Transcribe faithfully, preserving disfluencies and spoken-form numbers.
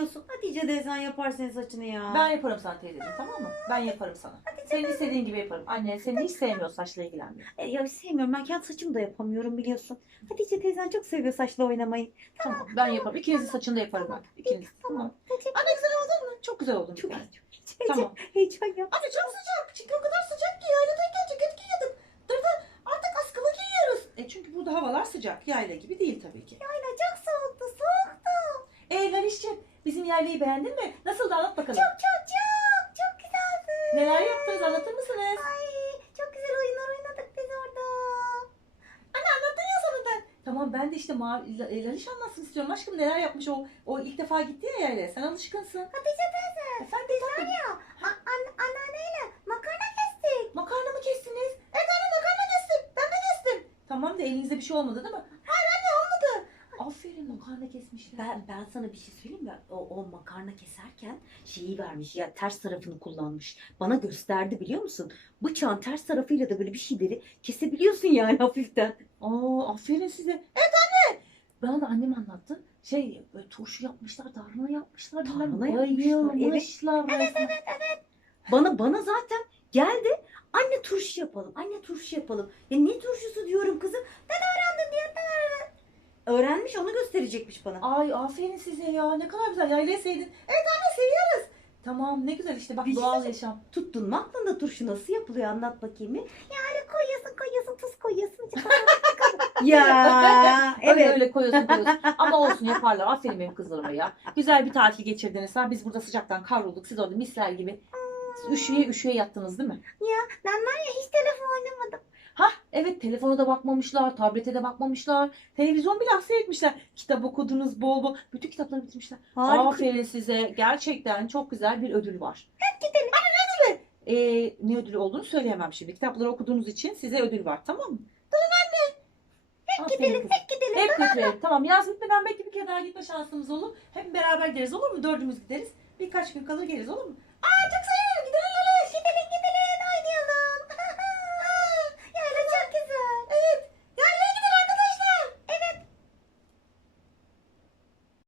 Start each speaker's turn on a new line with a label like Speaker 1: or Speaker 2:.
Speaker 1: biliyorsun. Hatice teyzen yapar senin saçını ya.
Speaker 2: Ben yaparım sana teyzeciğim, tamam mı? Ben yaparım sana. Senin istediğin gibi yaparım. Anne seni hiç sevmiyor, saçla ilgilenmiyor.
Speaker 1: E, ya sevmiyorum, ben kendi saçımı da yapamıyorum biliyorsun. Hatice teyzen çok seviyor saçla oynamayı.
Speaker 2: Tamam ben yaparım. İkinizin saçını da yaparım ben. İkiniz. Tamam. Anne güzel oldun mu? Çok güzel oldun.
Speaker 1: Çok
Speaker 2: Yani.
Speaker 1: heyecan,
Speaker 2: Tamam.
Speaker 1: heyecan yap.
Speaker 2: Anne çok sıcak. Çünkü o kadar sıcak ki yayladayken ceket giyiyorduk. Dur da artık askılı giyiyoruz. E çünkü burada havalar sıcak. Yayla gibi değil tabii ki.
Speaker 1: Aynen, çok soğuktu soğuktu.
Speaker 2: E Lalişciğim bizim yaylayı beğendin mi? Nasıl da anlat bakalım.
Speaker 1: Çok çok çok çok güzeldi.
Speaker 2: Neler yaptınız anlatır mısınız?
Speaker 1: Ay çok güzel oyunlar oynadık biz orada.
Speaker 2: Anne anlattın ya sonunda. Tamam ben de işte Mavi, La- e, Laliş anlatsın istiyorum. Aşkım neler yapmış o o ilk defa gitti ya yaylaya. Sen alışkınsın.
Speaker 1: Hatice teyze.
Speaker 2: Efendim
Speaker 1: Biz
Speaker 2: tatlım.
Speaker 1: var ya a- an- anneanneyle makarna kestik.
Speaker 2: Makarna mı kestiniz? Evet anne makarna kestim. Ben de kestim. Tamam da elinizde bir şey olmadı değil mi? Hayır anne olmadı. Aferin makarna kesmişler.
Speaker 1: Ben, ben sana bir şey söyleyeyim mi? O, o makarna keserken şeyi vermiş ya, ters tarafını kullanmış. Bana gösterdi biliyor musun? Bıçağın ters tarafıyla da böyle bir şeyleri kesebiliyorsun yani hafiften.
Speaker 2: Aa aferin size. Evet anne. Bana da annem anlattı. Şey böyle turşu yapmışlar, tarhana yapmışlar. bilmem
Speaker 1: Tarhana
Speaker 2: ne.
Speaker 1: yapmışlar, evet.
Speaker 2: Bayılmışlar.
Speaker 1: Evet
Speaker 2: resmen.
Speaker 1: evet evet. Bana bana zaten geldi. Anne turşu yapalım. Anne turşu yapalım. Ya ne turşusu diyorum kızım. Ben öğrendim diye ben öğrendim. Öğrenmiş, onu gösterecekmiş bana.
Speaker 2: Ay aferin size ya. Ne kadar güzel. Yaylayı sevdin. Evet anne seviyoruz. Tamam ne güzel işte bak
Speaker 1: Bir şey
Speaker 2: doğal
Speaker 1: söyleyeyim.
Speaker 2: yaşam.
Speaker 1: Tuttun mu aklında turşu nasıl yapılıyor, anlat bakayım bir. Yani koyuyorsun koyuyorsun tuz koyuyorsun. Ya
Speaker 2: Öyle
Speaker 1: evet.
Speaker 2: öyle koyuyorsun koyuyorsun. Ama olsun yaparlar. Aferin benim kızlarıma ya. Güzel bir tatil geçirdiniz. Ha, biz burada sıcaktan kavrulduk. Siz orada misler gibi. Üşüye üşüye yattınız değil mi?
Speaker 1: Ya ben var ya hiç telefon oynamadım.
Speaker 2: Ha evet telefona da bakmamışlar. Tablete de bakmamışlar. Televizyon bile seyretmişler. Kitap okudunuz bol bol. Bütün kitapları bitirmişler.
Speaker 1: Harika.
Speaker 2: Aferin size. Gerçekten çok güzel bir ödül var.
Speaker 1: Hadi gidelim.
Speaker 2: Ee, ne ödülü olduğunu söyleyemem şimdi. Kitapları okuduğunuz için size ödül var. Tamam mı?
Speaker 1: Hep
Speaker 2: Aferin
Speaker 1: gidelim,
Speaker 2: kızım.
Speaker 1: hep gidelim.
Speaker 2: Hep götürelim. Tamam yaz bitmeden belki bir kere daha gitme şansımız olur. Hep beraber gideriz olur mu? Dördümüz gideriz. Birkaç gün kalır geliriz olur mu? Aa çok